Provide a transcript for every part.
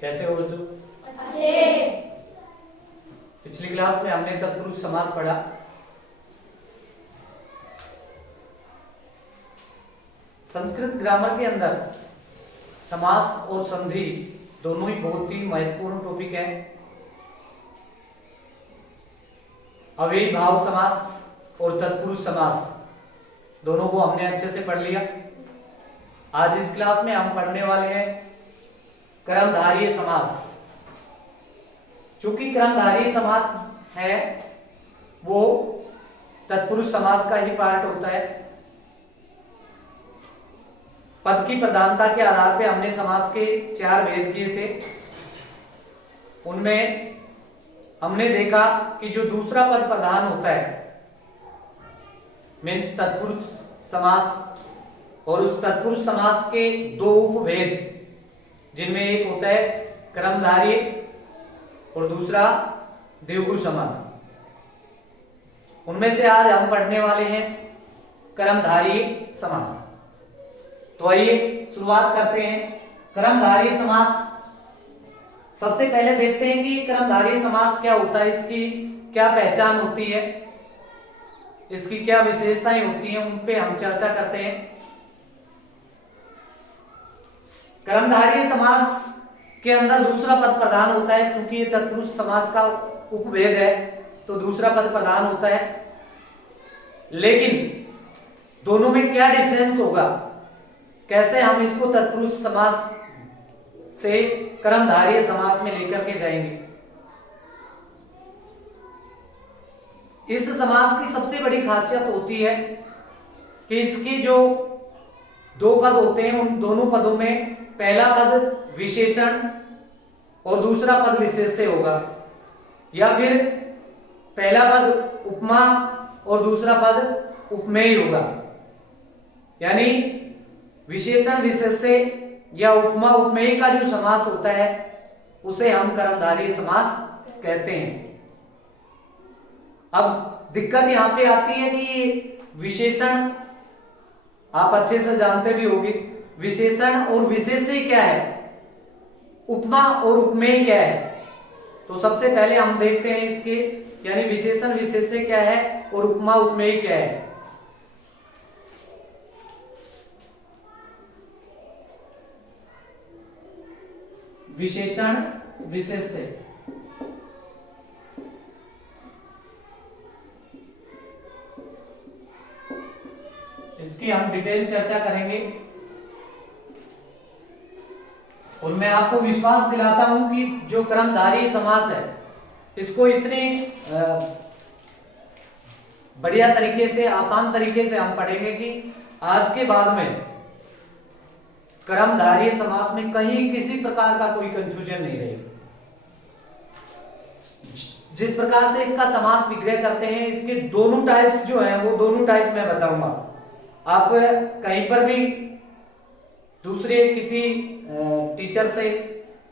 कैसे हो बच्चों? अच्छे। पिछली क्लास में हमने तत्पुरुष समास पढ़ा। संस्कृत ग्रामर के अंदर समास और संधि दोनों ही बहुत ही महत्वपूर्ण टॉपिक हैं। अव्ययीभाव समास और तत्पुरुष समास दोनों को हमने अच्छे से पढ़ लिया। आज इस क्लास में हम पढ़ने वाले हैं कर्मधारय समास। चूंकि कर्मधारय समास है वो तत्पुरुष समास का ही पार्ट होता है। पद की प्रधानता के आधार पे हमने समास के 4 भेद किए थे। उनमें हमने देखा कि जो दूसरा पद प्रधान होता है मीन्स तत्पुरुष समास, और उस तत्पुरुष समास के 2 उपभेद, जिनमें एक होता है कर्मधारय और दूसरा द्विगु समास। उनमें से आज हम पढ़ने वाले हैं कर्मधारय समास। तो आइए शुरुआत करते हैं। कर्मधारय समास सबसे पहले देखते हैं कि कर्मधारय समास क्या होता है, इसकी क्या पहचान होती है, इसकी क्या विशेषताएं होती हैं, उन पे हम चर्चा करते हैं। कर्मधारय समास के अंदर दूसरा पद प्रधान होता है। चूंकि ये तत्पुरुष समास का उपभेद है तो दूसरा पद प्रधान होता है। लेकिन दोनों में क्या डिफरेंस होगा, कैसे हम इसको तत्पुरुष समास से कर्मधारय समास में लेकर के जाएंगे। इस समास की सबसे बड़ी खासियत होती है कि इसके जो 2 पद होते हैं उन दोनों पदों में पहला पद विशेषण और दूसरा पद विशेष्य होगा, या फिर पहला पद उपमा और दूसरा पद उपमेय होगा। यानी विशेषण विशेष्य या उपमा उपमेय का जो समास होता है उसे हम कर्मधारय समास कहते हैं। अब दिक्कत यहां पे आती है कि विशेषण आप अच्छे से जानते भी होंगे, विशेषण और विशेष्य क्या है, उपमा और उपमेय क्या है। तो सबसे पहले हम देखते हैं इसके, यानी विशेषण विशेष्य क्या है और उपमा उपमेय क्या है। विशेषण विशेष्य, इसकी हम डिटेल चर्चा करेंगे। और मैं आपको विश्वास दिलाता हूं कि जो कर्मधारय समास है इसको इतने बढ़िया तरीके से, आसान तरीके से हम पढ़ेंगे कि आज के बाद में कर्मधारय समास में कहीं किसी प्रकार का कोई कंफ्यूजन नहीं रहेगा। जिस प्रकार से इसका समास विग्रह करते हैं, इसके दोनों टाइप्स जो हैं वो दोनों टाइप मैं बताऊंगा। आप कहीं पर भी दूसरे किसी टीचर से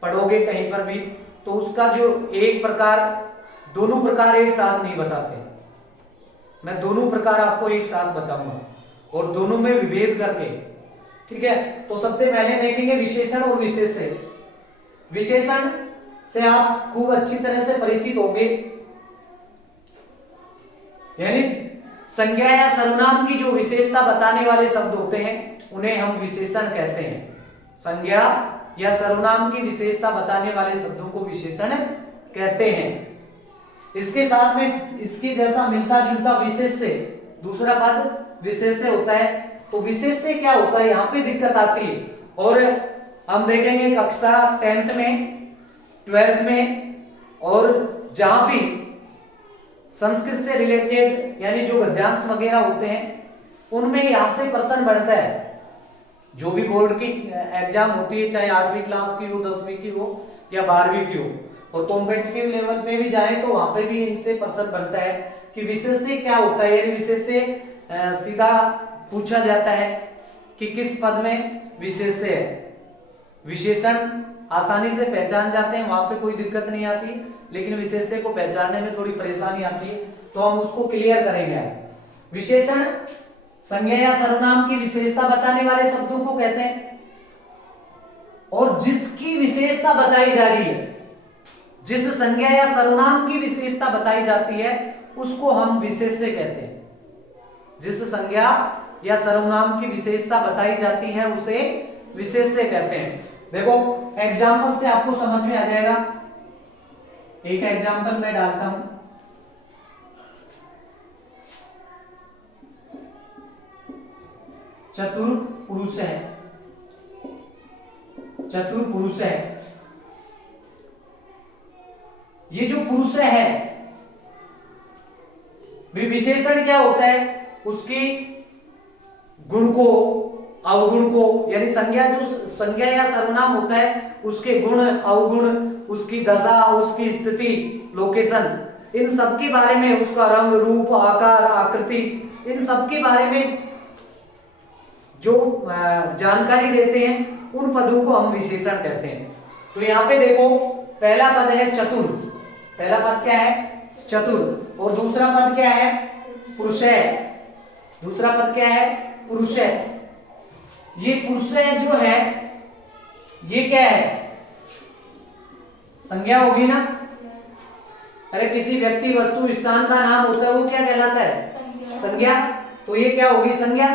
पढ़ोगे कहीं पर भी, तो उसका जो एक प्रकार, दोनों प्रकार एक साथ नहीं बताते। मैं दोनों प्रकार आपको एक साथ बताऊंगा और दोनों में विभेद करके, ठीक है। तो सबसे पहले देखेंगे विशेषण और विशेष्य। विशेषण से आप खूब अच्छी तरह से परिचित होंगे, यानी संज्ञा या सर्वनाम की जो विशेषता बताने वाले शब्द होते हैं उन्हें हम विशेषण कहते हैं। संज्ञा या सर्वनाम की विशेषता बताने वाले शब्दों को विशेषण कहते हैं। इसके साथ में इसके जैसा मिलता जुलता विशेष्य, दूसरा पद विशेष्य होता है। तो विशेष्य क्या होता है, यहां पे दिक्कत आती है। और हम देखेंगे कक्षा 10th में, 12th में, और जहां भी संस्कृत से रिलेटेड यानी जो गद्यांश वगैरह होते हैं उनमें यहां से प्रश्न बनता है। जो भी बोर्ड की एग्जाम होती है, चाहे 8वीं क्लास की हो, 10वीं की हो या 12वीं की हो, और कॉम्पिटिटिव लेवल पे भी जाए तो वहां पे भी इनसे प्रश्न बनता है कि विशेष्य क्या होता है। यानी विशेष्य सीधा पूछा जाता है कि किस पद में विशेष्य है। विशेषण आसानी से पहचान जाते हैं, वहां पे कोई दिक्कत नहीं आती, लेकिन विशेष्य को पहचानने में थोड़ी परेशानी आती है, तो हम उसको क्लियर करेंगे। विशेषण संज्ञा या सर्वनाम की विशेषता बताने वाले शब्दों को कहते हैं। और जिसकी विशेषता बताई जा रही है, जिस संज्ञा या सर्वनाम की विशेषता बताई जाती है उसको हम विशेष्य कहते हैं। जिस संज्ञा या सर्वनाम की विशेषता बताई जाती है उसे विशेष्य कहते हैं। देखो एग्जाम्पल से आपको समझ में आ जाएगा। एक एग्जाम्पल मैं डालता हूं। चतुर पुरुष है, चतुर पुरुष है। ये जो पुरुष है विशेषण क्या होता है, उसकी गुण को अवगुण को, यानी संज्ञा जो संज्ञा या सर्वनाम होता है उसके गुण अवगुण, उसकी दशा, उसकी स्थिति, लोकेशन, इन सब के बारे में, उसका रंग रूप आकार आकृति, इन सब के बारे में जो जानकारी देते हैं उन पदों को हम विशेषण कहते हैं। तो यहाँ पे देखो पहला पद है चतुर। पहला पद क्या है? चतुर। और दूसरा पद क्या है? पुरुष है। दूसरा पद क्या है? पुरुष है। ये पुरुष जो है ये क्या है? संज्ञा होगी ना। अरे किसी व्यक्ति वस्तु स्थान का नाम होता है वो क्या कहलाता है? संज्ञा। तो ये क्या होगी? संज्ञा।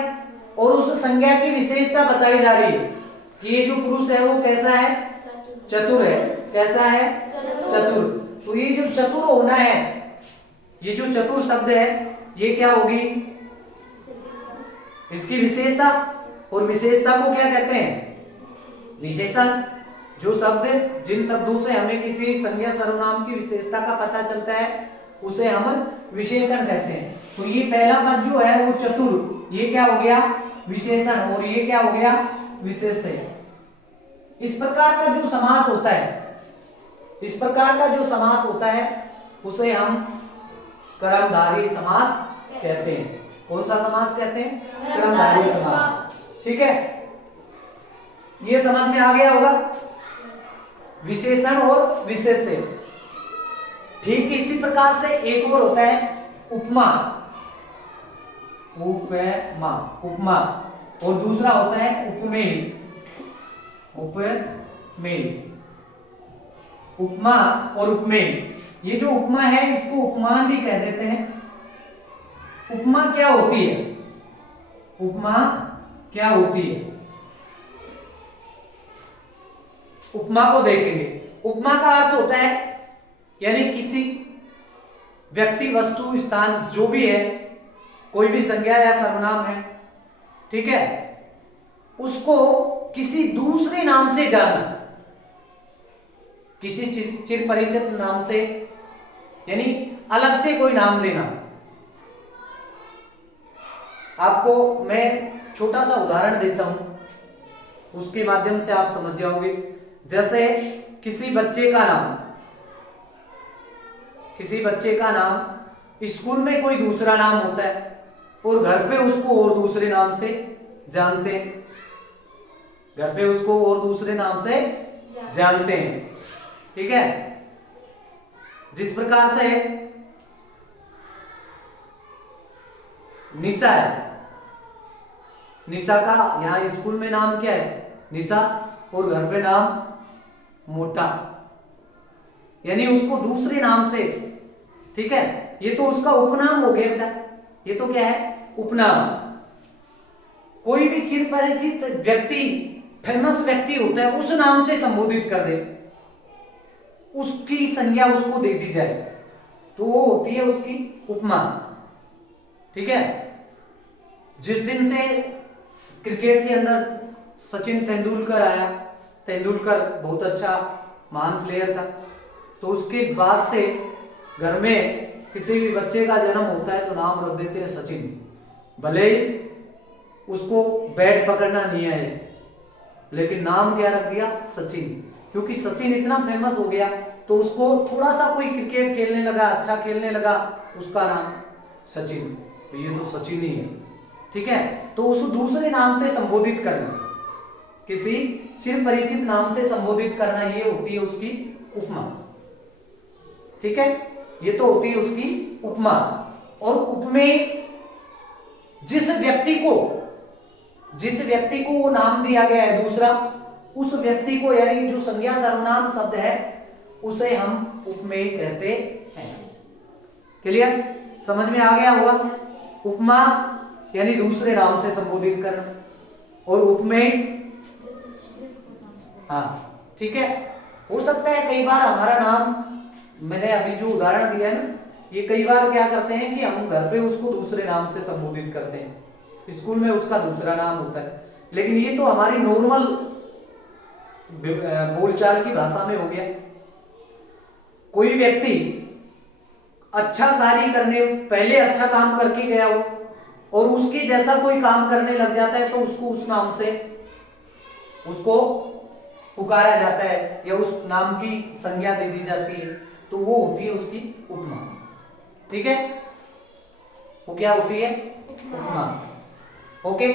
और उस संज्ञा की विशेषता बताई जा रही है कि ये जो पुरुष है वो कैसा है? चतुर है। कैसा है? चतुर। तो ये जो चतुर होना है, ये जो चतुर शब्द है ये क्या होगी? इसकी विशेषता। और विशेषता को क्या कहते हैं? विशेषण। जो शब्द, जिन शब्दों से हमें किसी संज्ञा सर्वनाम की विशेषता का पता चलता है उसे हम विशेषण कहते हैं। तो ये पहला पद जो है वो चतुर, ये क्या हो गया? विशेषण। और ये क्या हो गया? विशेष्य। इस प्रकार का जो समास होता है, इस प्रकार का जो समास होता है उसे हम कर्मधारय समास कहते हैं। कौन सा समास कहते हैं? कर्मधारय समास। ठीक है, ये समझ में आ गया होगा विशेषण और विशेष्य। ठीक इसी प्रकार से एक और होता है उपमा। उपमा, उपमा। और दूसरा होता है उपमेय। उपमेय, उपमा और उपमेय। ये जो उपमा है इसको उपमान भी कह देते हैं। उपमा क्या होती है? उपमा क्या होती है? उपमा को देखेंगे। उपमा का अर्थ होता है यानी किसी व्यक्ति वस्तु स्थान जो भी है, कोई भी संज्ञा या सर्वनाम है, ठीक है, उसको किसी दूसरे नाम से जानना, किसी चिर परिचित नाम से, यानी अलग से कोई नाम देना। आपको मैं छोटा सा उदाहरण देता हूं, उसके माध्यम से आप समझ जाओगे। जैसे किसी बच्चे का नाम, किसी बच्चे का नाम स्कूल में कोई दूसरा नाम होता है और घर पे उसको और दूसरे नाम से जानते हैं। घर पे उसको और दूसरे नाम से जानते हैं, ठीक है। जिस प्रकार से निशा है, निशा का यहां स्कूल में नाम क्या है? निशा। और घर पे नाम मोटा, यानी उसको दूसरे नाम से, ठीक है। ये तो उसका उपनाम हो गया बेटा, ये तो क्या है? उपनाम। कोई भी चिर परिचित व्यक्ति, फेमस व्यक्ति होता है, उस नाम से संबोधित कर दे, उसकी संज्ञा उसको दे दी जाए तो वो होती है उसकी उपमा, ठीक है। जिस दिन से क्रिकेट के अंदर सचिन तेंदुलकर आया, तेंदुलकर बहुत अच्छा महान प्लेयर था, तो उसके बाद से घर में किसी भी बच्चे का जन्म होता है तो नाम रख देते हैं सचिन। भले ही उसको बैट पकड़ना नहीं आए, लेकिन नाम क्या रख दिया? सचिन। क्योंकि सचिन इतना फेमस हो गया तो उसको थोड़ा सा कोई क्रिकेट खेलने लगा, अच्छा खेलने लगा, उसका नाम सचिन, तो ये तो सचिन ही है, ठीक है। तो उस दूसरे नाम से संबोधित करना, किसी चिर परिचित नाम से संबोधित करना, ये होती है उसकी उपमा, ठीक है। ये तो होती है उसकी उपमा। और उपमेय जिस व्यक्ति को वो नाम दिया गया है दूसरा, उस व्यक्ति को, यानी जो संज्ञा सर्वनाम शब्द है उसे हम उपमेय कहते हैं। क्लियर, समझ में आ गया होगा। उपमा यानी दूसरे नाम से संबोधित करना, और उपमेय, हाँ ठीक है। हो सकता है कई बार हमारा नाम, मैंने अभी जो उदाहरण दिया है ना, ये कई बार क्या करते हैं कि हम घर पे उसको दूसरे नाम से संबोधित करते हैं, स्कूल में उसका दूसरा नाम होता है, लेकिन ये तो हमारी नॉर्मल बोलचाल की भाषा में हो गया। कोई व्यक्ति अच्छा कार्य करने, पहले अच्छा काम करके गया हो और उसके जैसा कोई काम करने लग जाता है तो उसको उस नाम से उसको पुकारा जाता है या उस नाम की संज्ञा दे दी जाती है, तो वो होती है उसकी उपमा। ठीक है, वो क्या होती है? उपमा। ओके,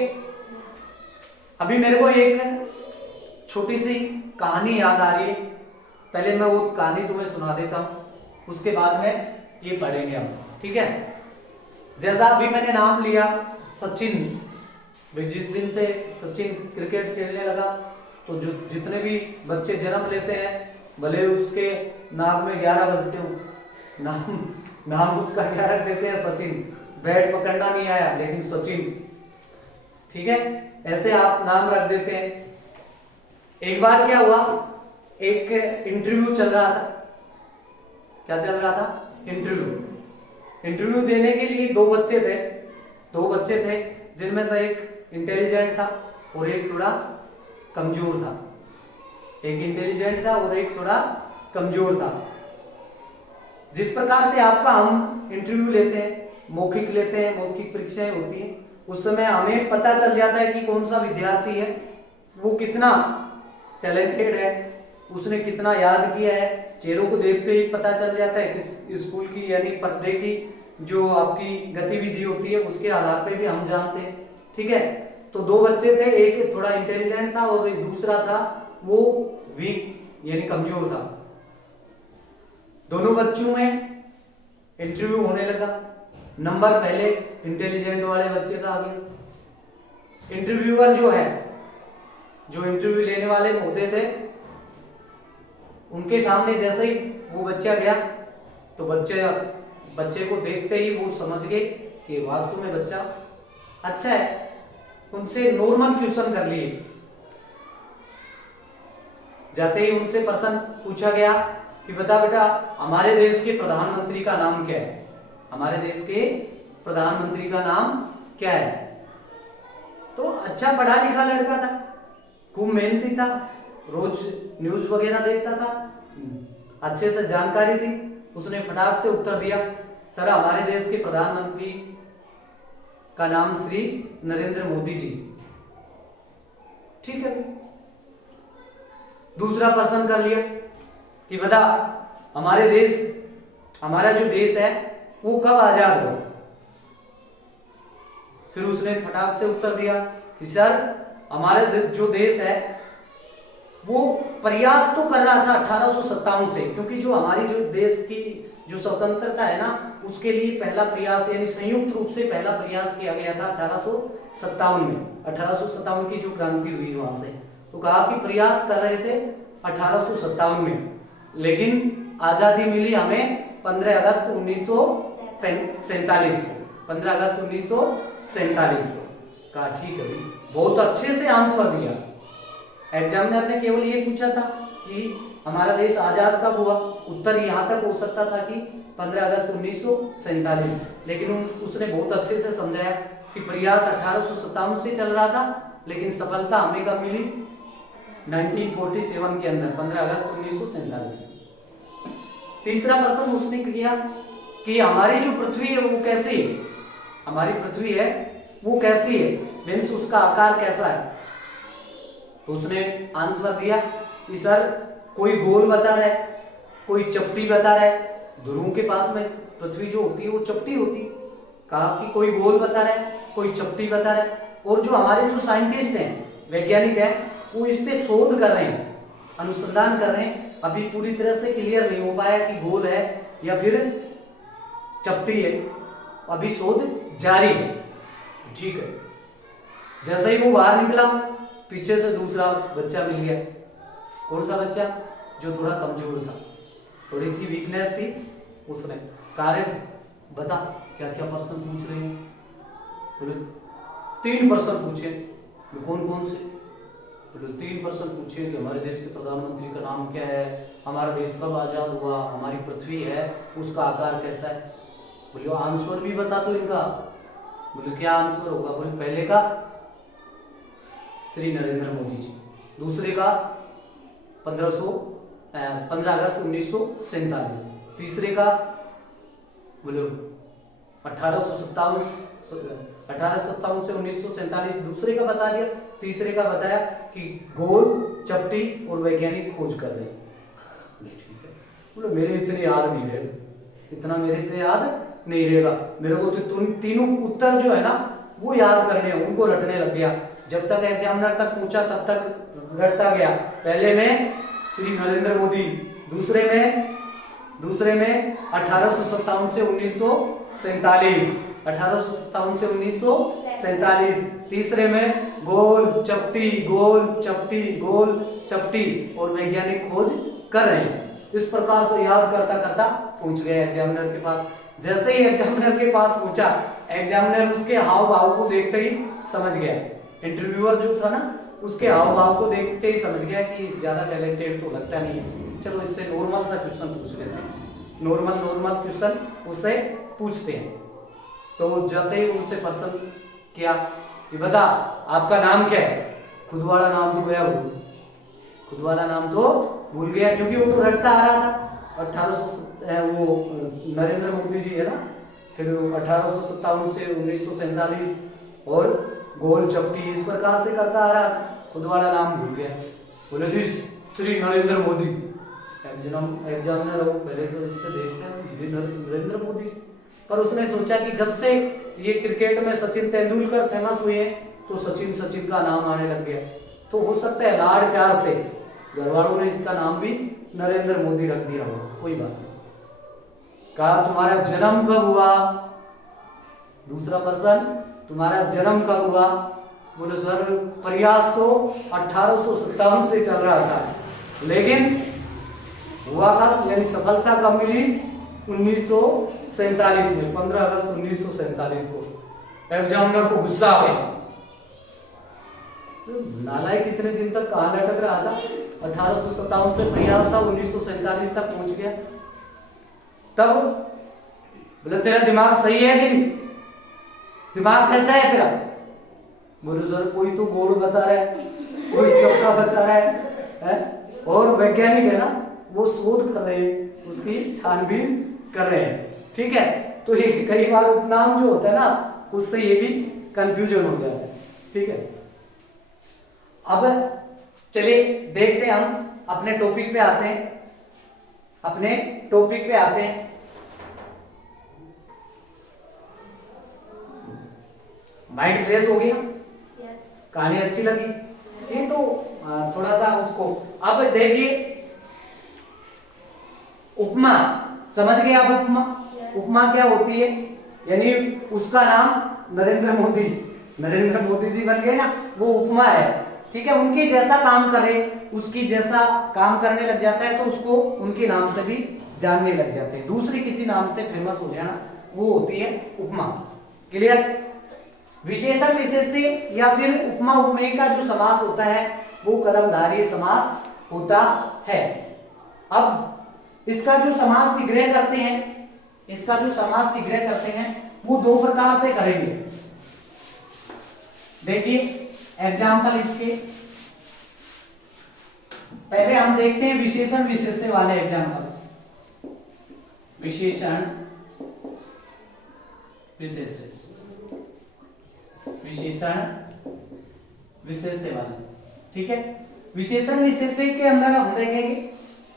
अभी मेरे को एक छोटी सी कहानी याद आ रही है, पहले मैं वो कहानी तुम्हें सुना देता हूं, उसके बाद में ये पढ़ेंगे हम। ठीक है, जैसा अभी मैंने नाम लिया सचिन, जिस दिन से सचिन क्रिकेट खेलने लगा तो जो जितने भी बच्चे जन्म लेते हैं, भले उसके नाक में 11 बजते हो, नाम उसका क्या रख देते हैं? सचिन। बैट पकड़ना नहीं आया लेकिन सचिन, ठीक है, ऐसे आप नाम रख देते हैं। एक बार क्या हुआ, एक इंटरव्यू चल रहा था। क्या चल रहा था? इंटरव्यू देने के लिए दो बच्चे थे जिनमें से एक इंटेलिजेंट था और एक थोड़ा कमजोर था। एक इंटेलिजेंट था और एक थोड़ा कमजोर था। जिस प्रकार से आपका हम इंटरव्यू लेते हैं, मौखिक लेते हैं, मौखिक परीक्षाएं होती हैं, उस समय हमें पता चल जाता है कि कौन सा विद्यार्थी है, वो कितना टैलेंटेड है, उसने कितना याद किया है, चेहरों को देखते ही पता चल जाता है। किस स्कूल की यानी पर डे की जो आपकी गतिविधि होती है उसके आधार पे भी हम जानते हैं। ठीक है, तो दो बच्चे थे, एक थोड़ा इंटेलिजेंट था और एक दूसरा था वो वीक यानी कमजोर था। दोनों बच्चों में इंटरव्यू होने लगा। नंबर पहले इंटेलिजेंट वाले बच्चे का आ गया। इंटरव्यूअर जो इंटरव्यू लेने वाले होते थे, उनके सामने जैसे ही वो बच्चा गया तो बच्चे को देखते ही वो समझ गए कि वास्तव में बच्चा अच्छा है। उनसे नॉर्मल क्वेश्चन कर लिए। जाते ही उनसे प्रश्न पूछा गया कि बता बेटा, हमारे देश के प्रधानमंत्री का नाम क्या है? हमारे देश के प्रधानमंत्री का नाम क्या है? तो अच्छा पढ़ा लिखा लड़का था, खूब मेहनती था, रोज न्यूज वगैरह देखता था, अच्छे से जानकारी थी। उसने फटाक से उत्तर दिया, सर हमारे देश के प्रधानमंत्री का नाम श्री नरेंद्र मोदी जी। ठीक है, दूसरा प्रश्न कर लिया कि बता, हमारा जो देश है वो कब आजाद हुआ? फिर उसने फटाक से उत्तर दिया कि सर हमारा जो देश है वो प्रयास तो कर रहा था 1857 से, क्योंकि जो हमारी जो देश की जो स्वतंत्रता है ना, उसके लिए पहला प्रयास यानी संयुक्त रूप से पहला प्रयास किया गया था 1857 में। 1857 की जो क्रांति हुई वहां से, तो कहा कि प्रयास कर रहे थे 1857 में, लेकिन आजादी मिली हमें 15 अगस्त 1947 को। 15 अगस्त 1947 को। कहा ठीक है, बहुत अच्छे से आंसर दिया। एग्जामिनर ने केवल ये पूछा था कि हमारा देश आजाद कब हुआ, उत्तर यहाँ तक हो सकता था कि 15 अगस्त 1947, लेकिन उसने बहुत अच्छे से समझाया कि प्रयास 1857 से चल रहा था, लेकिन सफलता हमें कब मिली? 1947 के अंदर, 15 अगस्त 1947। तीसरा प्रश्न उसने किया कि हमारी जो पृथ्वी है वो कैसी है? हमारी पृथ्वी है वो कैसी है, मीन्स उसका आकार कैसा है? तो उसने आंसर दिया कि सर कोई गोल बता रहा है, कोई चपटी बता रहा है। ध्रुवों के पास में पृथ्वी जो होती है वो चपटी होती है। कहा कि कोई गोल बता रहा है, कोई चपटी बता रहा है। और जो हमारे जो साइंटिस्ट हैं, वैज्ञानिक हैं, वो इस पे शोध कर रहे हैं, अनुसंधान कर रहे हैं। अभी पूरी तरह से क्लियर नहीं हो पाया कि गोल है या फिर चपटी है, अभी शोध जारी है। ठीक है, जैसे ही वो बाहर निकला पीछे से दूसरा बच्चा मिल गया। कौन सा बच्चा? जो थोड़ा कमजोर था, थोड़ी सी वीकनेस थी। उसने कहा रे बता क्या क्या प्रश्न पूछ रहे हैं। बोले 3 प्रश्न पूछे। कौन कौन से? बोले 3 प्रश्न पूछे कि हमारे देश के प्रधानमंत्री का नाम क्या है, हमारा देश कब आजाद हुआ, हमारी पृथ्वी है उसका आकार कैसा है। बोले आंसर भी बता दो इनका। बोले क्या आंसर होगा? बोले पहले का श्री नरेंद्र मोदी जी, दूसरे का 15 अगस्त 1947, तीसरे का बोलो 1857 से 1947 दूसरे का बता दिया। तीसरे का बताया कि गोल चपटी और वैज्ञानिक खोज कर रहे हैं। ठीक है, बोलो मेरे इतने याद नहीं रहे, इतना मेरे से याद नहीं रहेगा, मेरे को तो तीनों उत्तर जो है ना वो याद करने हैं, उनको रटने लग गया। जब तक एग्जामिनर तक पूछा तब तक रटता गया। पहले में श्री नरेंद्र मोदी, दूसरे में 1857 से 1947, 1857 से 1947, तीसरे में गोल चपटी और वैज्ञानिक खोज कर रहे हैं। इस प्रकार से याद करता करता पहुंच गए एग्जामिनर के पास। जैसे ही एग्जामिनर के पास पहुंचा, एग्जामिनर उसके हाव भाव को देखते ही समझ गया। इंटरव्यूअर जो था ना, उसके हाव भाव को देखते ही समझ गया कि ज्यादा टैलेंटेड तो लगता नहीं है, चलो इससे नॉर्मल सा क्वेश्चन पूछ लेते हैं। नॉर्मल क्वेश्चन उससे पूछते हैं। तो जाते ही उनसे प्रश्न किया कि बता आपका नाम क्या है। खुद वाला नाम तो गया भूल, खुद वाला नाम तो भूल गया क्योंकि वो तो रटता आ रहा था। 1800 वो नरेंद्र मोदी जी है ना, फिर 1857 से 1947 और गोल चपटी इस प्रकार से करता आ रहा था, खुद वाला नाम भूल गया। बोले जी श्री नरेंद्र मोदी। एग्जामिनर हो, पहले तो इससे देखते हैं नरेंद्र मोदी, पर उसने सोचा कि जब से ये क्रिकेट में सचिन तेंदुलकर फेमस हुए हैं तो सचिन का नाम आने लग गया, तो हो सकता है लाड प्यार से घर वालों ने इसका नाम भी नरेंद्र मोदी रख दिया हो, कोई बात नहीं। कहा तुम्हारा जन्म कब हुआ? दूसरा प्रश्न, तुम्हारा जन्म कब हुआ? बोले सर प्रयास तो 1857 से चल रहा था, लेकिन हुआ कब, यानी सफलता कब मिली? 1947 में, 15 अगस्त 1947 को। एग्जामिनर को गुस्सा आ गया, नालायक कितने दिन तक कहां लटक रहा था, 1857 से प्रयास था, 1947 तक पहुंच गया। तब बोले तेरा दिमाग सही है कि नहीं, दिमाग कैसा है तेरा? बोले सर कोई तो गोल बता रहा है, कोई चौका बता रहा है? और वैज्ञानिक है ना, वो शोध कर रहे हैं, उसकी छानबीन कर रहे हैं। ठीक है, तो ये कई बार उपनाम जो होता है ना, उससे ये भी कंफ्यूजन हो जाता है। ठीक है, अब चलिए देखते हैं, हम अपने टॉपिक पे आते हैं। माइंड फ्रेश हो गया? कहानी अच्छी लगी? ये तो थोड़ा सा उसको, अब देखिए उपमा समझ गए आप? उपमा क्या होती है? यानी उसका नाम नरेंद्र मोदी जी बन गए ना, वो उपमा है। ठीक है, उनके जैसा काम करे, उसकी जैसा काम करने लग जाता है तो उसको उनके नाम से भी जानने लग जाते हैं। दूसरे किसी नाम से फेमस हो जाना, वो होती है उपमा। क्लियर? विशेषण विशेष्य या फिर उपमा उपमेय का जो समास होता है वो कर्मधारय समास होता है। अब इसका जो समास विग्रह करते हैं, वो 2 प्रकार से करेंगे। देखिए एग्जाम्पल इसके, पहले हम देखते हैं विशेषण विशेष्य वाले एग्जाम्पल। विशेषण विशेष्य वाले। ठीक है, विशेषण विशेष्य के अंदर हम देखेंगे,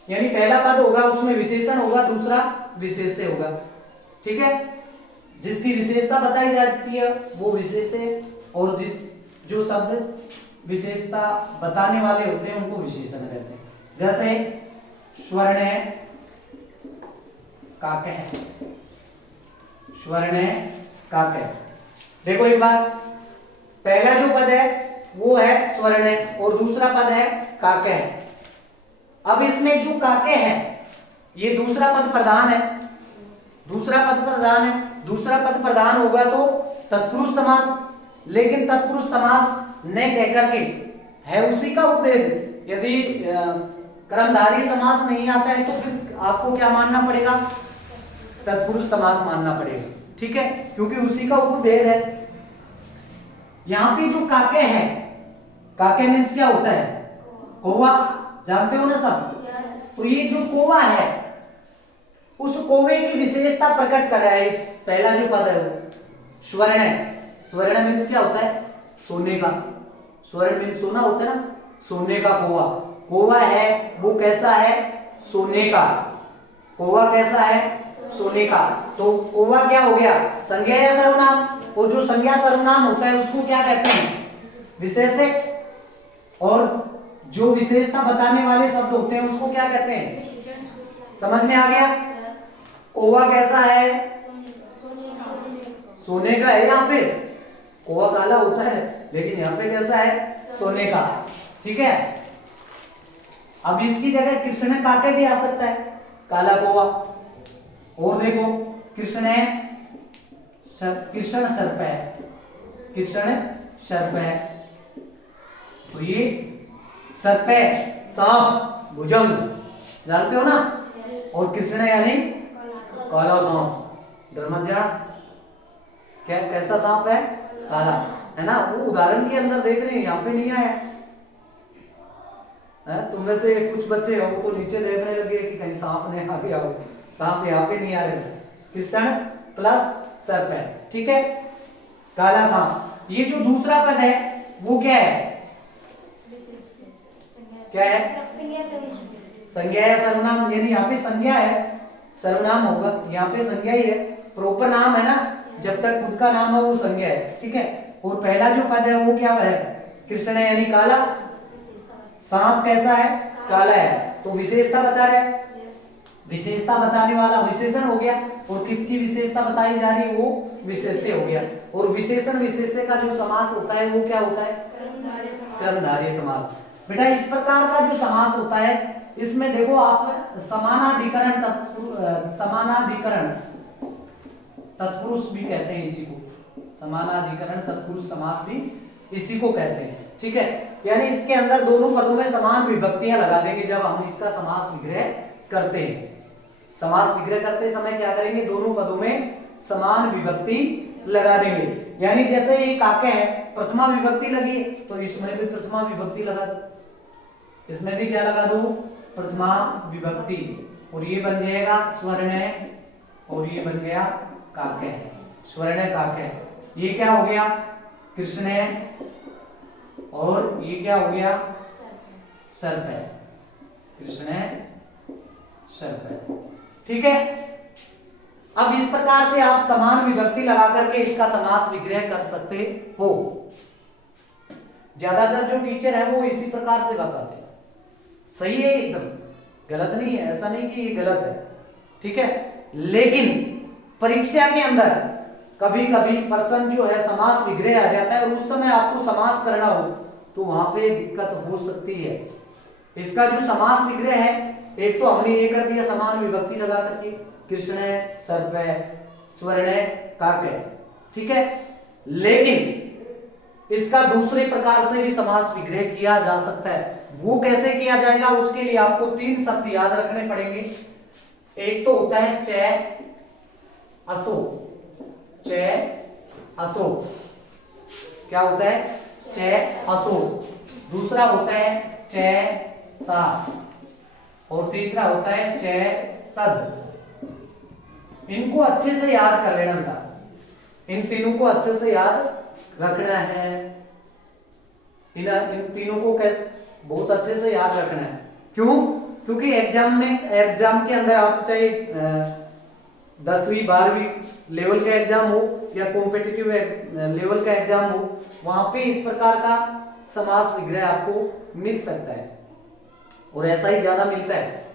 यानी पहला पद होगा उसमें विशेषण होगा, दूसरा विशेष्य होगा। ठीक है, जिसकी विशेषता बताई जाती है वो विशेष्य, और जो शब्द विशेषता बताने वाले होते हैं उनको विशेषण कहते हैं। जैसे स्वर्ण काकः। देखो एक बार, पहला जो पद है वो है स्वर्ण और दूसरा पद है काके। अब इसमें जो काके है ये दूसरा पद प्रधान है, दूसरा पद प्रधान है। दूसरा पद प्रधान होगा तो तत्पुरुष समास, लेकिन तत्पुरुष समास ने कहकर के है उसी का उपभेद। यदि कर्मधारय समास नहीं आता है तो फिर आपको क्या मानना पड़ेगा, तत्पुरुष समास मानना पड़ेगा, ठीक है, क्योंकि उसी का उपभेद है। यहां पे जो काके है, काके मीन्स क्या होता है, कौवा, जानते हो ना सब। तो ये जो कौवा है उस कौवे की विशेषता प्रकट कर रहा है। इस पहला जो पद है वो स्वर्ण है। स्वर्ण मीन्स क्या होता है, सोने का। स्वर्ण मीन्स सोना होता है ना, सोने का कौवा। कौवा है वो कैसा है, सोने का। कौवा कैसा है, सोने का। तो कौवा क्या हो गया, संज्ञा या सर्वनाम। और जो संज्ञा सर्वनाम होता है उसको क्या कहते हैं, विशेषक। और जो विशेषता बताने वाले शब्द होते हैं उसको क्या कहते हैं, समझ में आ गया। कौवा कैसा है, सोने का है। यहाँ पे कौवा काला होता है लेकिन यहाँ पे कैसा है, सोने का, ठीक है। अब इसकी जगह कृष्ण काके भी आ सकता है, काला कौवा। और देखो कृष्ण है, कृष्ण सर्प है, कृष्ण सर्प है। तो ये सर्प है, सांप, भुजंग, जानते हो ना। और कृष्ण यानी काला सांप, डर मत जाना। क्या कैसा सांप है, काला है ना। वो उदाहरण के अंदर देख रहे हैं, यहाँ पे नहीं आया है। तुम में से कुछ बच्चे हो तो नीचे देखने लगे कि कहीं सांप ने आ गया हो, सांप यहाँ पे नहीं आ रहे। कृष्ण प्लस सर्प है, ठीक है, काला सांप। ये जो दूसरा पद है वो क्या है, क्या है, संज्ञा या सर्वनाम। यानी यहाँ पे संज्ञा है, सर्वनाम होगा, यहाँ पे संज्ञा ही है। प्रॉपर नाम है ना, जब तक खुद का नाम है वो संज्ञा है, ठीक है। और पहला जो पद है वो क्या है, कृष्ण है यानी काला, सांप कैसा है, काला है। तो विशेषता बता रहे, विशेषता बताने वाला विशेषण हो गया। और किसकी विशेषता बताई जा रही है, वो विशेष्य हो गया। और विशेषण विशेष्य का जो समास होता है वो क्या होता है, कर्मधारय समास। बेटा इस प्रकार का जो समास होता है इसमें देखो आप समानाधिकरण तत्पुरुष भी कहते हैं इसी को, समानाधिकरण तत्पुरुष समास भी इसी को कहते हैं, ठीक है। यानी इसके अंदर दोनों पदों में समान विभक्तियां लगा देंगे जब हम इसका समास विग्रह करते हैं। समास विग्रह करते समय क्या करेंगे, दोनों पदों में समान विभक्ति लगा देंगे। यानी जैसे ये काके है, प्रथमा विभक्ति लगी है तो इसमें भी प्रथमा विभक्ति लगा दो, इसमें भी क्या लगा दो, प्रथमा विभक्ति। और ये बन जाएगा स्वर्ण और ये बन गया काके, स्वर्ण काके। ये क्या हो गया, कृष्ण और ये क्या हो गया, सर्प है, कृष्ण सर्प है, ठीक है। अब इस प्रकार से आप समान विभक्ति लगा करके इसका समास विग्रह कर सकते हो। ज्यादातर जो टीचर है वो इसी प्रकार से बताते हैं, सही है, एकदम गलत नहीं है, ऐसा नहीं कि ये गलत है, ठीक है। लेकिन परीक्षा के अंदर कभी कभी प्रश्न जो है समास विग्रह आ जाता है और उस समय आपको समास करना हो तो वहां पे दिक्कत हो सकती है। इसका जो समास विग्रह है, एक तो हमने ये कर दिया समान विभक्ति लगा करके, कृष्ण है, सर्प है, स्वर्ण है, काक है, ठीक है। लेकिन इसका दूसरे प्रकार से भी समास विग्रह किया जा सकता है। वो कैसे किया जाएगा, उसके लिए आपको 3 शब्द याद रखने पड़ेंगे। एक तो होता है चय असो, चय असो, क्या होता है, चय असो। दूसरा होता है चय सा और तीसरा होता है चय तद। इनको अच्छे से याद कर लेना था, इन तीनों को अच्छे से याद रखना है। इन तीनों को बहुत अच्छे से याद रखना है। क्यों, क्योंकि एग्जाम के अंदर आप चाहे 10वीं 12वीं लेवल का एग्जाम हो या कॉम्पिटिटिव लेवल का एग्जाम हो, वहां पे इस प्रकार का समास विग्रह आपको मिल सकता है और ऐसा ही ज्यादा मिलता है।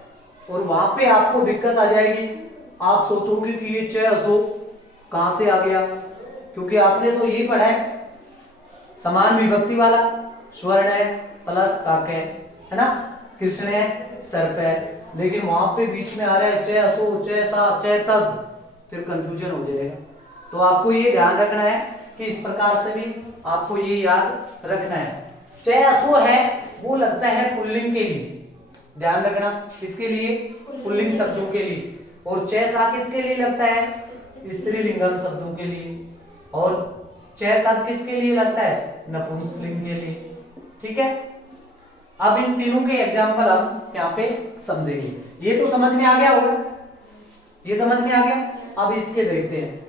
और वहां पे आपको दिक्कत आ जाएगी, आप सोचोगे कि ये चय असो कहां से आ गया, क्योंकि आपने तो यही पढ़ा है समान विभक्ति वाला। स्वर्ण प्लस काक है ना, कृष्ण सर्प, लेकिन वहां पे बीच में आ रहा है च असो च सा च तद, फिर कंफ्यूजन हो जाएगा। तो आपको ये ध्यान रखना है कि इस प्रकार से भी आपको ये याद रखना है। च असो है वो लगता है पुल्लिंग के लिए, ध्यान रखना, किसके लिए, पुल्लिंग शब्दों के लिए, और च सा किसके लिए लगता है, स्त्रीलिंगम शब्दों के लिए, और च तद किसके लिए लगता है, नपुंसकलिंग के लिए। ठीक है, अब इन तीनों के एग्जाम्पल हम यहाँ पे समझेंगे। ये तो समझ में आ गया होगा, ये समझ में आ गया। अब इसके देखते हैं।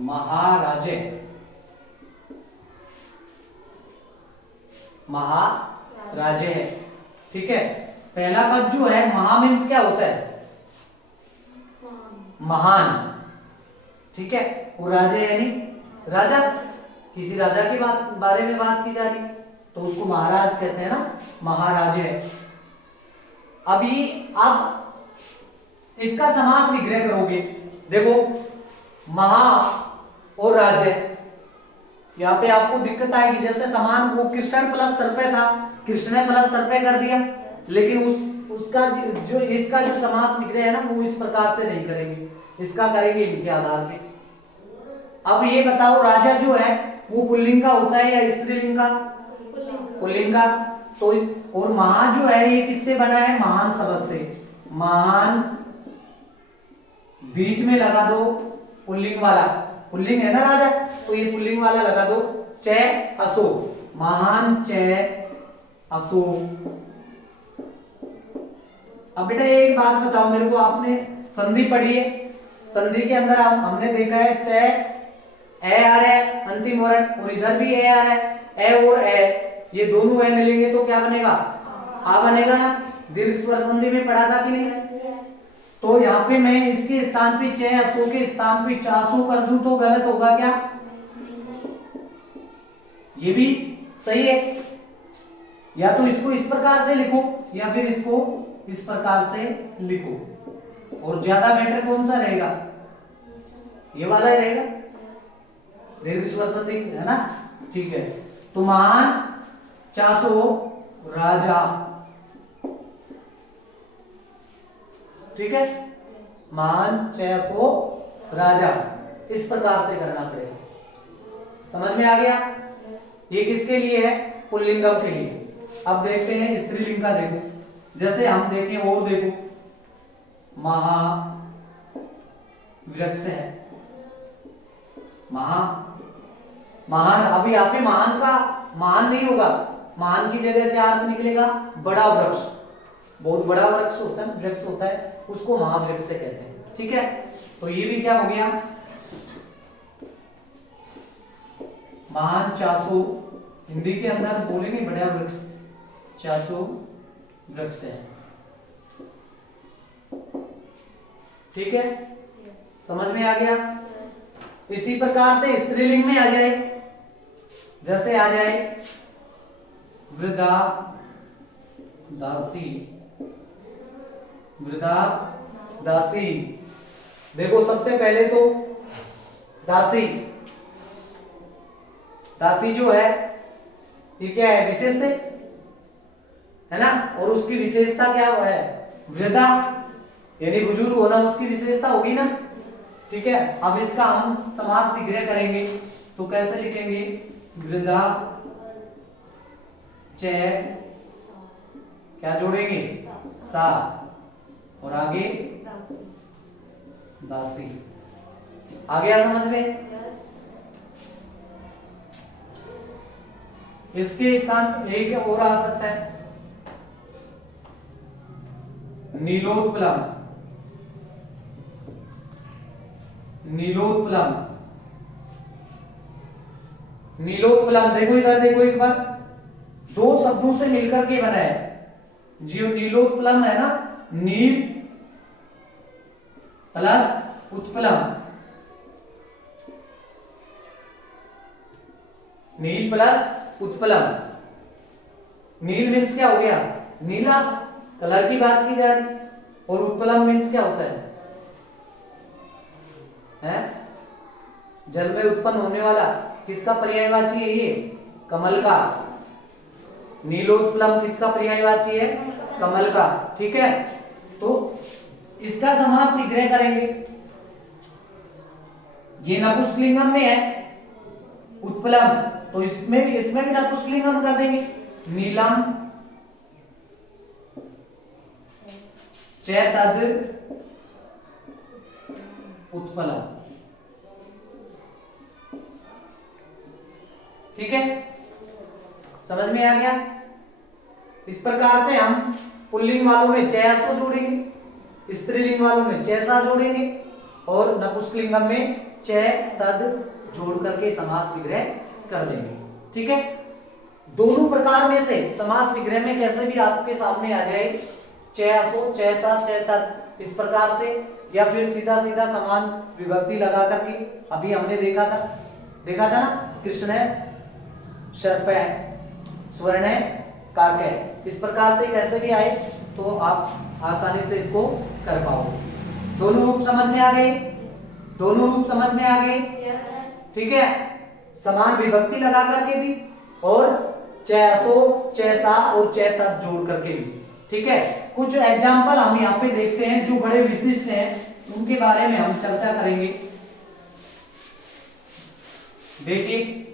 महाराजे, महाराजे है, ठीक है। पहला पद जो है महा मीन्स क्या होता है, महान, ठीक है। वो राजे यानी राजा, किसी राजा के बारे में बात की जा रही तो उसको महाराज कहते हैं ना, महाराजे। अभी अब इसका समास विग्रह करोगे, देखो महा और राजे, यहाँ पे आपको दिक्कत आएगी। जैसे समान वो कृष्ण प्लस सर्पे था, कृष्ण प्लस सर्पे कर दिया, लेकिन उसका जो इसका जो समास विग्रह है ना वो इस प्रकार से नहीं करेंगे, इसका करेंगे इनके आधार पे। अब ये बताओ राजा जो है वो पुल्लिंग का होता है या स्त्रीलिंग का, पुल्लिंग का। तो और महा जो है ये किससे बना है, महान शब्द से, महान बीच में लगा दो पुल्लिंग वाला, पुल्लिंग है ना राजा, तो ये पुल्लिंग वाला लगा दो, च असो, महान च असो। अब बेटा एक बात बताओ मेरे को, आपने संधि पढ़ी है, संधि के अंदर हमने देखा है च ए आ रहा है अंतिम वर्ण, और इधर भी ए आ रहा है, ए और ए, ये दोनों ए मिलेंगे तो क्या बनेगा, आ बनेगा ना। दीर्घ स्वर संधि में पढ़ा था कि नहीं। तो यहाँ पे मैं इसके स्थान पे च असो के स्थान पे चासो कर दूं तो गलत होगा क्या, ये भी सही है। या तो इसको इस प्रकार से लिखो या फिर इसको इस प्रकार से लिखो, और ज्यादा बेटर कौन सा रहेगा, ये वाला ही रहेगा, दीर्घ स्वर संधि है ना, ठीक है। तो महान चासो राजा, ठीक है, महान चासो राजा, इस प्रकार से करना पड़ेगा। समझ में आ गया, ये किसके लिए है, पुल्लिंगम के लिए। अब देखते हैं स्त्रीलिंग का, देखो जैसे हम देखें और देखो, महा वृक्ष है, महान, अभी यहाँ पे महान का महान नहीं होगा, महान की जगह क्या अर्थ निकलेगा, बड़ा वृक्ष, बहुत बड़ा वृक्ष होता है, वृक्ष होता है, उसको महावृक्ष से कहते हैं, ठीक है। तो ये भी क्या हो गया, महान चासो, हिंदी के अंदर बोलेंगे बड़ा वृक्ष, चासो वृक्ष है, ठीक है, समझ में आ गया। इसी प्रकार से स्त्रीलिंग में आ जाए, जैसे आ जाए वृद्धा दासी, वृद्धा दासी, देखो सबसे पहले तो दासी, दासी जो है ये क्या है, विशेष है ना, और उसकी विशेषता क्या है, वृद्धा यानी बुजुर्ग होना उसकी विशेषता होगी ना, ठीक है। अब इसका हम समास विग्रह करेंगे तो कैसे लिखेंगे, वृद्धा च क्या जोड़ेंगे, सा, और आगे दासी, आ गया समझ में। इसके स्थान एक और आ सकता है, नीलोत्पलम, नीलोत्पलम, नीलोत्पलम, देखो इधर देखो एक बार, दो शब्दों से मिलकर के बना है, जो नीलोत्पलम है ना, नील प्लस उत्पलम, नील प्लस उत्पलम। नील मीन्स क्या हो गया, नीला, कलर की बात की जा रही। और उत्पलम मीन्स क्या होता है? जल में उत्पन्न होने वाला, किसका पर्यायवाची है ये? कमल का। नीलोत्पलम किसका पर्यायवाची है? कमल का। ठीक है, तो इसका समास विग्रह करेंगे। ये नपुंसकलिंगम में है उत्पलम, तो इसमें भी नपुंसकलिंगम कर देंगे। नीलम चैतद उत्पलम। ठीक है, समझ में आ गया? इस प्रकार से हम पुल्लिंग वालों में चैसो जोड़ेंगे, स्त्रीलिंग वालों में चैसा जोड़ेंगे और नपुंसकलिंगम में चै तद जोड़ करके समास विग्रह कर देंगे। ठीक है, दोनों प्रकार में से समास विग्रह में कैसे भी आपके सामने आ जाए, चैसो, चैसा, चै तद, इस प्रकार से, या फिर सीधा सीधा समान विभक्ति लगा करके। अभी हमने देखा था ना, कृष्ण है, सर्प है, स्वर्ण है, काक है। इस प्रकार से कैसे भी आए तो आप आसानी से इसको कर पाओगे। दोनों रूप समझ में आ गए? दोनों रूप समझ में आ गए? ठीक है, समान विभक्ति लगा करके भी और चैसो, चैसा और चैतद जोड़ करके भी। ठीक है, कुछ एग्जाम्पल हम यहाँ पे देखते हैं जो बड़े विशिष्ट हैं, उनके बारे में हम चर्चा करेंगे। देखिए,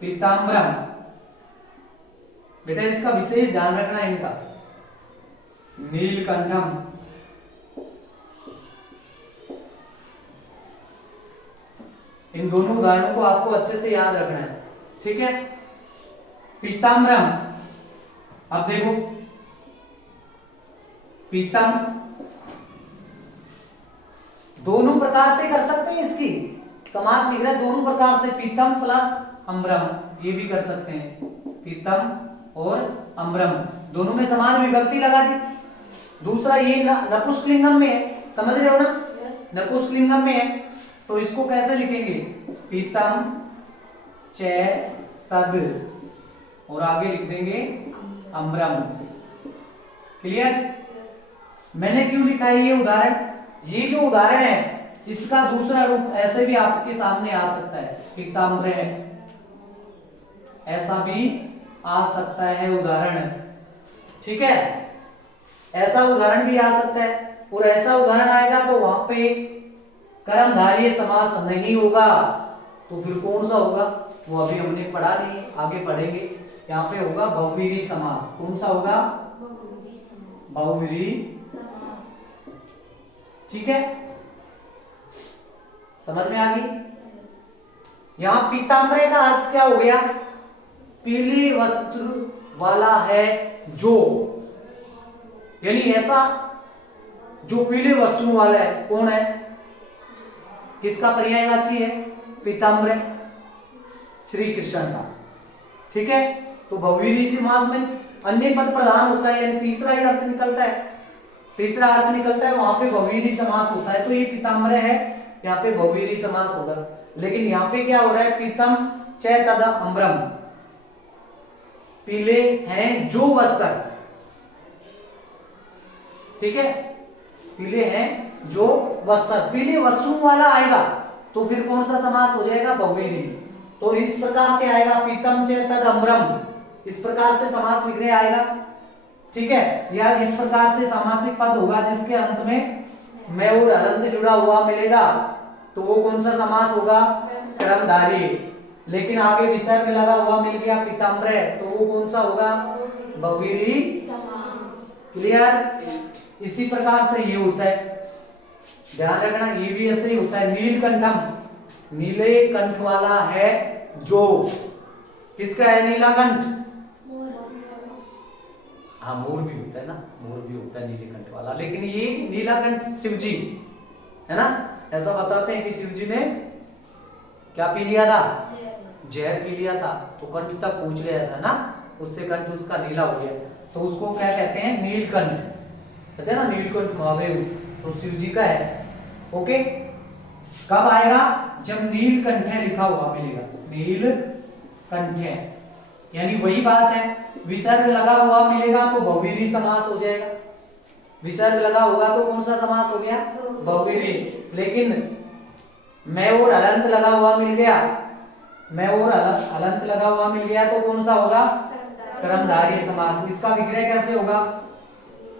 पीताम्बरम, बेटा इसका विशेष ध्यान रखना है इनका। नीलकंठम, इन दोनों उदाहरणों को आपको अच्छे से याद रखना है। ठीक है, पीताम्बरम, अब देखो पीतम दोनों प्रकार से कर सकते हैं, इसकी समास विग्रह दोनों प्रकार से, पीतम प्लस अम्बरम, ये भी कर सकते हैं। पीतम और अम्बरम दोनों में समान विभक्ति लगा दी। दूसरा ये नपुंसकलिंगम में है, समझ रहे हो ना? नपुंसकलिंगम में है तो इसको कैसे लिखेंगे? पीतम चै तद और आगे लिख देंगे अम्बरम। क्लियर? मैंने क्यों लिखा है ये उदाहरण? ये जो उदाहरण है इसका दूसरा रूप ऐसे भी आपके सामने आ सकता है, पीताम्बर, ऐसा भी आ सकता है उदाहरण। ठीक है, ऐसा उदाहरण भी आ सकता है। और ऐसा उदाहरण आएगा तो वहां पे कर्मधारय समास नहीं होगा, तो फिर कौन सा होगा वो अभी हमने पढ़ा नहीं, आगे पढ़ेंगे। यहाँ पे होगा बहुव्रीहि समास। कौन सा होगा? बहुव्रीहि। ठीक है, समझ में आ गई? यहां पीताम्बर का अर्थ क्या हो गया? पीली वस्त्र वाला है जो, यानी ऐसा जो पीले वस्त्रों वाला है। कौन है? किसका पर्यायवाची है? पीताम्बर, श्री कृष्ण का। ठीक है, तो बहुव्रीहि समास में अन्य पद प्रधान होता है, यानी तीसरा ही अर्थ निकलता है, तीसरा अर्थ निकलता है, वहां पे बहुव्रीहि समास होता है। तो ये पीताम्बर है, यहाँ पे बहुव्रीहि समास होगा। लेकिन यहाँ पे क्या हो रहा है? पीतम चै तद अम्बरम, पीले हैं जो वस्त्र। ठीक है, पीले हैं जो वस्त्र, पीले वस्त्रों वाला आएगा तो फिर कौन सा समास हो जाएगा? बहुव्रीहि। तो इस प्रकार से आएगा पीतम चै तद अम्बरम, इस प्रकार से समास विग्रह आएगा। ठीक है, या इस प्रकार से सामासिक पद होगा जिसके अंत में मैं और हलंत जुड़ा हुआ मिलेगा, तो वो कौन सा समास होगा? कर्मधारय। लेकिन आगे विसर्ग लगा हुआ मिल गया पीताम्बर, तो वो कौन सा होगा? बहुव्रीहि। क्लियर? इसी प्रकार से ये होता है, ध्यान रखना, ये भी ऐसे ही होता है। नीलकंठम, नीले कंठ वाला है जो, किसका है नीलाकंठ? हाँ, मोर भी होता है ना, मोर भी होता है नीलकंठ वाला, लेकिन ये नीलाकंठ शिवजी है ना। ऐसा बताते हैं कि शिवजी ने क्या पी लिया था? जहर पी लिया था, तो कंठ तक पहुंच गया था ना, उससे कंठ उसका नीला हो गया, तो उसको क्या कहते हैं? नीलकंठ कहते हैं ना, नीलकंठ महादेव, तो शिव जी का है। ओके, कब आएगा? जब नीलकंठ लिखा हुआ मिलेगा, नीलकंठ, यानी वही बात है, विसर्ग लगा हुआ मिलेगा तो बहुव्रीहि समास हो जाएगा। विसर्ग लगा होगा तो कौन सा समास हो गया? बहुव्रीहि। लेकिन मैं और हलंत लगा हुआ मिल गया, मैं और हलंत लगा हुआ मिल गया तो कौन सा होगा? कर्मधारय समास। इसका विग्रह कैसे होगा?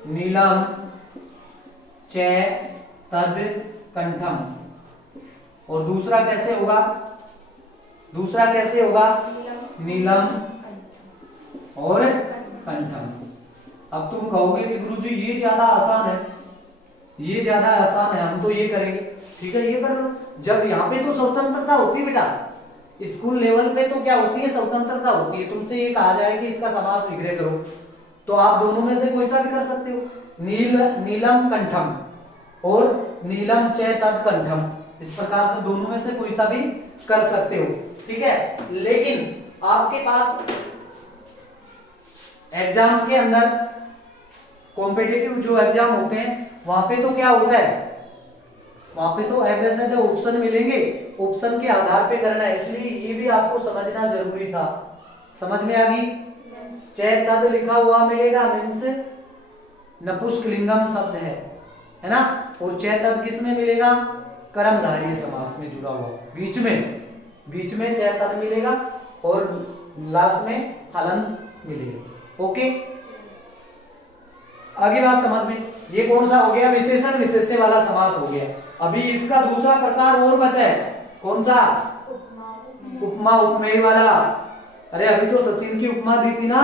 नीलम च तद कंठम। और दूसरा कैसे होगा? दूसरा कैसे होगा? नीलम और कंठम। अब तुम कहोगे कि गुरुजी ये ज्यादा आसान है, ये ज्यादा आसान है, हम तो ये करेंगे। ठीक है, ये कर लो। जब यहाँ पे तो स्वतंत्रता होती है बेटा, स्कूल लेवल पे तो क्या होती है? स्वतंत्रता होती है। तुमसे ये कहा जाए कि इसका समास विग्रह करो तो आप दोनों में से कोई सा भी कर सकते हो। नीलम कंठम और नीलम च तद कंठम, इस प्रकार से दोनों में से कोई सा भी कर सकते हो। ठीक है, लेकिन आपके पास एग्जाम के अंदर, कॉम्पिटिटिव जो एग्जाम होते हैं वहां पे तो क्या होता है? वहां पे तो ऐसे जो ऑप्शन मिलेंगे, ऑप्शन के आधार पे करना है, इसलिए ये भी आपको समझना जरूरी था। समझ में आ गई? च तद लिखा हुआ मिलेगा, मीन्स नपुंसकलिंगम शब्द है ना। और च तद किस में मिलेगा? कर्मधारय समास में जुड़ा हुआ, बीच में च तद मिलेगा और लास्ट में हलंत मिलेगा। ओके, आगे बात समझ में। ये कौन सा हो गया? विशेषण विशेष्य वाला समास हो गया। अभी इसका दूसरा प्रकार और बचा है, कौन सा? उपमा उपमेय वाला। अरे अभी तो सचिन की उपमा दी थी ना,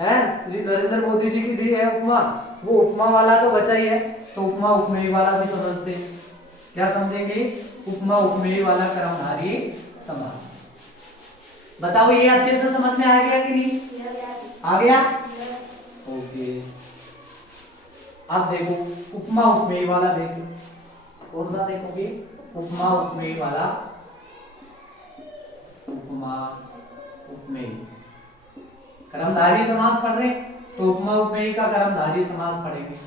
है श्री नरेंद्र मोदी जी की दी है उपमा, वो उपमा वाला तो बचा ही है। तो उपमा उपमेय वाला भी समझते, क्या समझेंगे? उपमा उपमेय वाला कर्मधारय समास। बताओ ये अच्छे से समझ में आ गया कि नहीं? आ गया? ओके, अब देखो उपमा उपमेय वाला, देखो कौन सा देखोगे? उपमा उपमेय वाला, उपमा उपमेय कर्मधारय समास पढ़ रहे तो उपमा उपमेय का कर्मधारय समास पढ़ेंगे।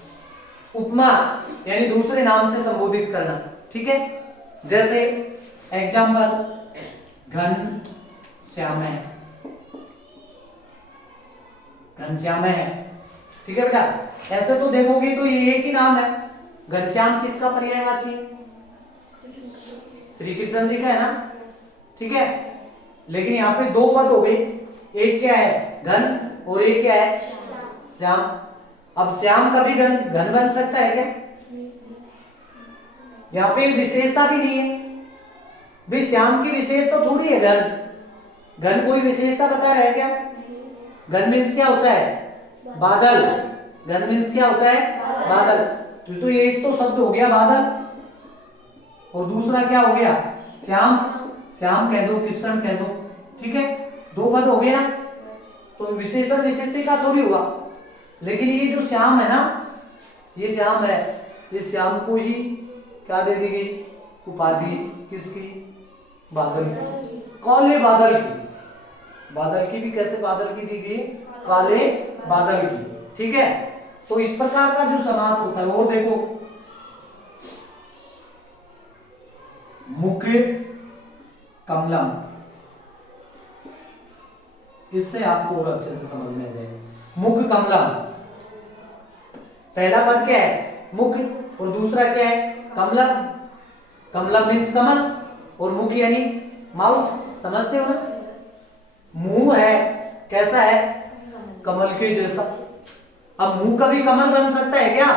उपमा यानी दूसरे नाम से संबोधित करना। ठीक है, जैसे एग्जाम्पल घन श्याम है, घनश्याम है। ठीक है बेटा, ऐसे तो देखोगे तो ये एक ही नाम है। घनश्याम किसका पर्यायवाची? श्री कृष्ण जी का है ना। ठीक है, लेकिन यहाँ पे दो पद हो गए, एक क्या है? घन, और एक क्या है? श्याम। अब श्याम कभी घन बन सकता है क्या? यहाँ पे विशेषता भी नहीं है भाई, श्याम की विशेष तो थोड़ी है घन कोई विशेषता बता रहा है क्या? घन मीन्स क्या होता है? बादल। घन मीन्स क्या होता है? बादल। तो एक तो शब्द हो गया बादल, और दूसरा क्या हो गया? श्याम। श्याम कह दो, कृष्ण कह दो। ठीक है, दो पद हो गए ना, तो विशेषण विशेष्य का थोड़ी हुआ। लेकिन ये जो श्याम है ना, ये श्याम है, इस श्याम को ही क्या दे दी गई? उपाधि। किसकी? बादल की, काले बादल की। बादल की भी कैसे बादल की दी गई? काले बादल की। ठीक है, तो इस प्रकार का जो समास होता है। और देखो मुख कमलम, इससे आपको और अच्छे से समझ में आ जाएगा। मुख कमलम, पहला पद क्या है? मुख, और दूसरा क्या है? कमलम। कमलम मीन्स कमल, और मुख यानी माउथ। समझते हो ना? मुंह है, कैसा है? कमल के जैसा। अब मुंह कभी कमल बन सकता है क्या?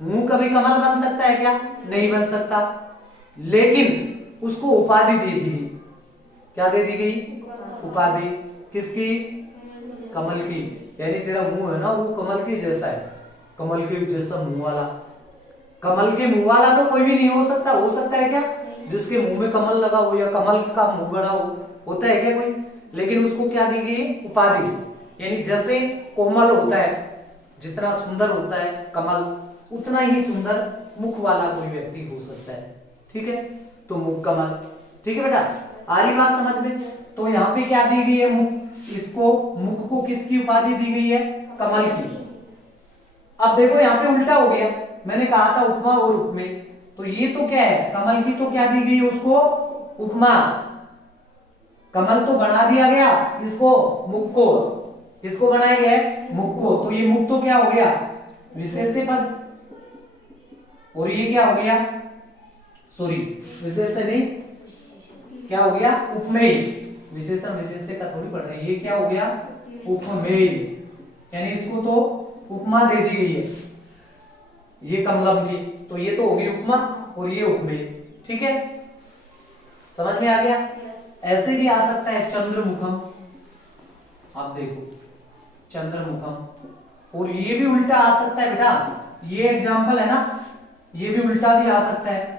मुंह कभी कमल बन सकता है क्या? नहीं बन सकता। लेकिन उसको उपाधि दे दी गई। क्या दे दी गई? उपाधि। किसकी? कमल की। यानी तेरा मुंह है ना, वो कमल के जैसा है, कमल के जैसा मुंह वाला। कमल के मुंह वाला तो कोई भी नहीं हो सकता। हो सकता है क्या? जिसके मुंह में कमल लगा हो या कमल का मुंह बना हो, होता है क्या कोई? लेकिन उसको क्या दी गई? उपाधि। यानी जैसे कोमल होता है, जितना सुंदर होता है कमल, उतना ही सुंदर मुख वाला कोई व्यक्ति हो सकता है। ठीक है, तो मुख कमल। ठीक है बेटा, आ रही बात समझ में? तो यहाँ पे क्या दी गई है? मुख। इसको, मुख को किसकी उपाधि दी गई है? कमल की। अब देखो यहाँ पे उल्टा हो गया। मैंने कहा था उपमा और उपमेय, तो ये तो क्या है, कमल की तो क्या दी गई है उसको, उपमा। कमल तो बना दिया गया इसको, मुख को, इसको बनाया गया है मुख को, तो ये मुख तो क्या हो गया, विशेष्य पद, और ये क्या हो गया, सॉरी विशेष्य नहीं, क्या हो गया, उपमेय। विशेषण विशेष्य का थोड़ी पढ़ रहे हैं, ये क्या हो गया, उपमेय, यानी इसको तो उपमा दे दी गई है ये कमलम की, तो ये तो होगी उपमा और ये उपमेय। ठीक है, समझ में आ गया। ऐसे भी आ सकता है चंद्रमुखम, आप देखो चंद्रमुखम, और ये भी उल्टा आ सकता है बेटा, ये एग्जांपल है ना, ये भी उल्टा भी आ सकता है,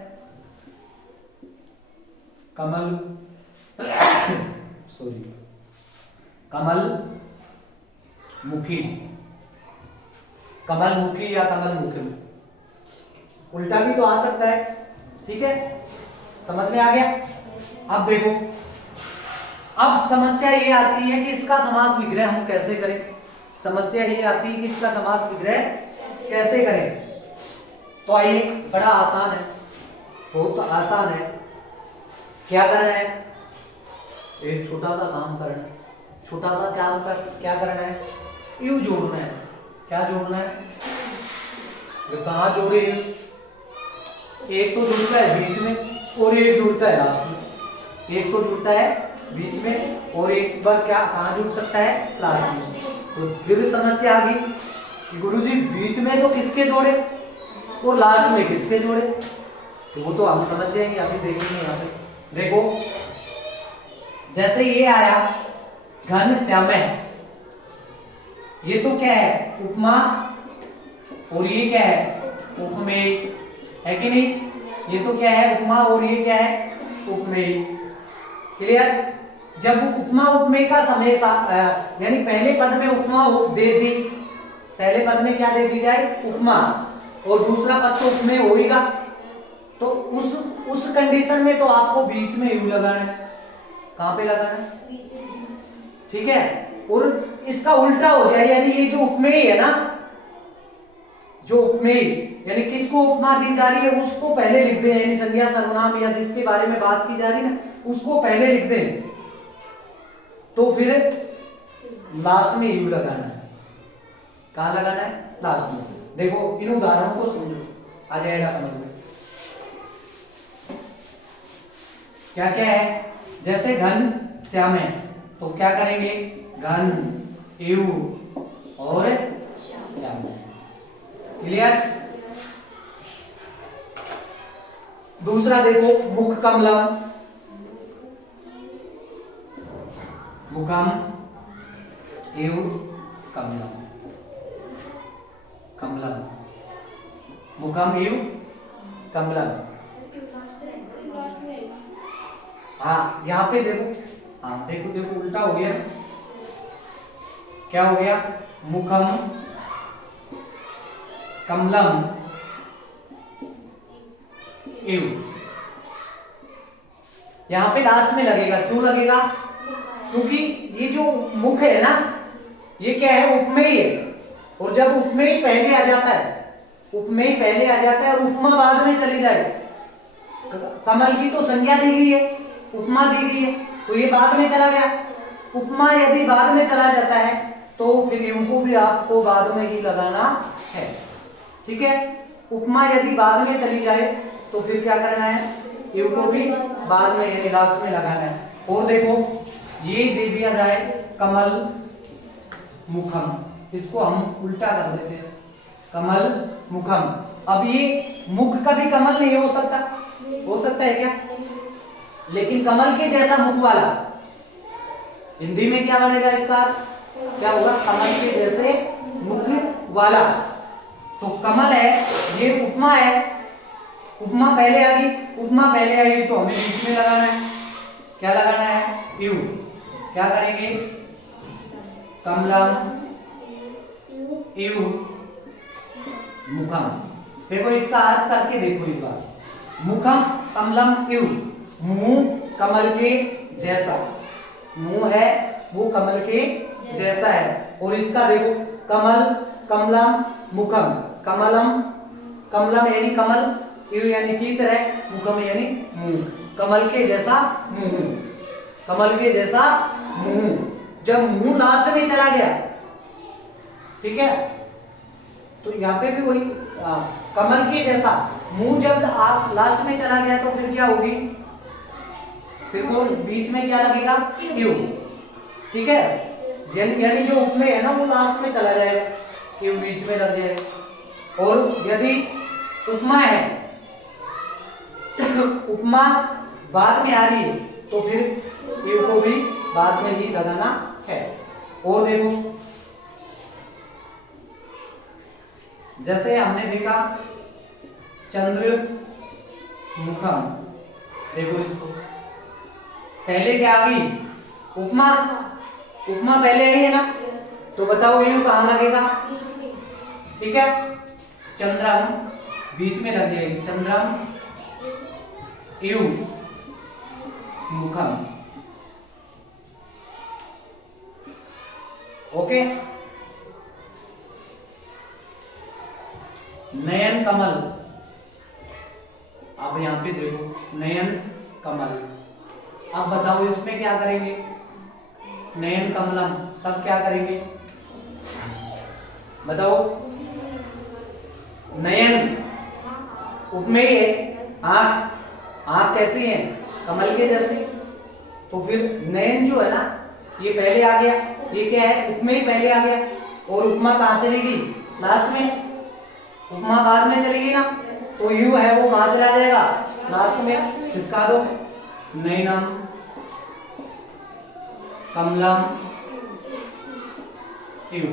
कमल सॉरी कमल मुखी, कमल मुखी या कमल मुखी, उल्टा भी तो आ सकता है। ठीक है, समझ में आ गया। अब देखो, अब समस्या ये आती है कि इसका समास विग्रह हम कैसे करें, समस्या ये आती है कि इसका समास विग्रह कैसे करें। तो आइए, बड़ा आसान है, बहुत आसान है। क्या करना है, एक छोटा सा काम करना है, छोटा सा काम कर क्या करना है, यू जोड़ना है। क्या जोड़ना है, जो कहाँ जोड़े, एक तो जुड़ता है बीच में और एक जुड़ता है लास्ट में, एक तो जुड़ता है बीच में और एक बार क्या कहाँ जुड़ सकता है, लास्ट में। तो फिर समस्या आ गई कि गुरुजी बीच में तो किसके जोड़े और लास्ट में किसके जोड़े, तो वो तो हम समझ जाएंगे, अभी देखेंगे। यहाँ पे देखो, जैसे ये आया घन श्यामह, ये तो क्या है, उपमा, और ये क्या है, उपमेय, है कि नहीं, ये तो क्या है, उपमा, और ये क्या है, उपमेय। क्लियर। जब उपमा उपमेय का समय यानी पहले पद में उपमा दे दी, पहले पद में क्या दे दी जाए, उपमा, और दूसरा पद तो उपमेय होगा, तो उस कंडीशन में तो आपको बीच में यू लगाना है। कहां पे लगाना है, ठीक है। और इसका उल्टा हो जाए, यानी ये जो उपमेय है ना, जो उपमेय यानी किसको उपमा दी जा रही है उसको पहले लिख दें, यानी संज्ञा सर्वनाम या जिसके बारे में बात की जा रही है ना उसको पहले लिख दें, तो फिर लास्ट में यू लगाना है। कहां लगाना है, लास्ट में। देखो इन उदाहरणों को समझो, आ जाएगा समझ में। क्या क्या है, जैसे घन श्याम है तो क्या करेंगे, घन यू और श्याम। क्लियर। दूसरा देखो, मुख कमलम, मुखम एव कमलम, कमलम, मुखम एव कमलम। हाँ यहाँ पे देखो, हाँ देखो देखो उल्टा हो गया, क्या हो गया, मुखम कमलम एव। यहां पे लास्ट में लगेगा, क्यों लगेगा, क्योंकि ये जो मुख है ना ये क्या है, उपमेय है, और जब उपमेय पहले आ जाता है, उपमेय पहले आ जाता है और उपमा बाद में चली जाए, कमल की तो संज्ञा दी गई है, उपमा दी गई है, तो ये बाद में चला गया। उपमा यदि बाद में चला जाता है तो फिर यू को भी आपको बाद में ही लगाना है। ठीक है, उपमा यदि बाद में चली जाए तो फिर क्या करना है, यू को भी बाद में यानी लास्ट में लगाना है। और देखो ये दे दिया जाए कमल मुखम, इसको हम उल्टा कर देते हैं, कमल मुखम। अब ये मुख कभी कमल नहीं हो सकता, हो सकता है क्या, लेकिन कमल के जैसा मुख वाला, हिंदी में क्या बनेगा इसका, क्या होगा, कमल के जैसे मुख वाला। तो कमल है, ये उपमा है, उपमा पहले आ गई, उपमा पहले आएगी तो हमें बीच में लगाना है, क्या लगाना है, यू। क्या करेंगे, कमलम यू मुखम। देखो इसका अर्थ करके देखो एक बार, मुखम कमलम यू, मुंह कमल के जैसा, मुंह है वो कमल के जैसा है। और इसका देखो कमल कमलम मुखम, कमलम कमलम यानी कमल इव यानी की तरह, मुखम यानी मुंह, कमल के जैसा मुंह, कमल के जैसा मुंह। जब मुंह लास्ट में चला गया, ठीक है, तो यहाँ पे भी वही कमल के जैसा मुंह जब आप लास्ट में चला गया तो फिर क्या होगी, फिर कौन बीच में क्या लगेगा, यू, ठीक है, यानी जो उपमेय है ना वो लास्ट में चला जाएगा, यू बीच में लग जाएगा। और यदि उपमा है, उपमा बाद में आ रही है तो फिर यू को भी बाद में ही लगाना है। और देखो जैसे हमने देखा चंद्र मुखम, देखो इसको पहले क्या आ गई, उपमा, उपमा पहले आई है ना, तो बताओ यू कहां लगेगा, ठीक है, चंद्रम बीच में लग जाएगी, चंद्रम यू मुखम, ओके। नयन कमल, अब यहां पे देखो नयन कमल, अब बताओ इसमें क्या करेंगे, नयन कमलम, तब क्या करेंगे बताओ, नयन उपमेय है, आंख, आंख कैसी है, कमल के जैसे, तो फिर नयन जो है ना ये पहले आ गया, ये क्या है, उपमेय पहले आ गया, और उपमा कहां चलेगी, लास्ट में, उपमा बाद में चलेगी ना, तो यू है वो कहां चला जाएगा, लास्ट में, किसका दो, नयनम कमलम यू।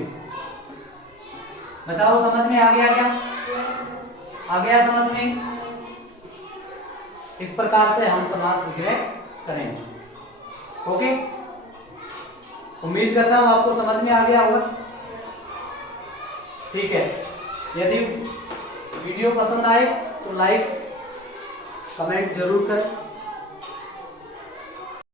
बताओ समझ में आ गया क्या, आ गया समझ में। इस प्रकार से हम समास विग्रह करेंगे, ओके। उम्मीद करता हूं आपको समझ में आ गया होगा, ठीक है। यदि वीडियो पसंद आए तो लाइक कमेंट जरूर करें।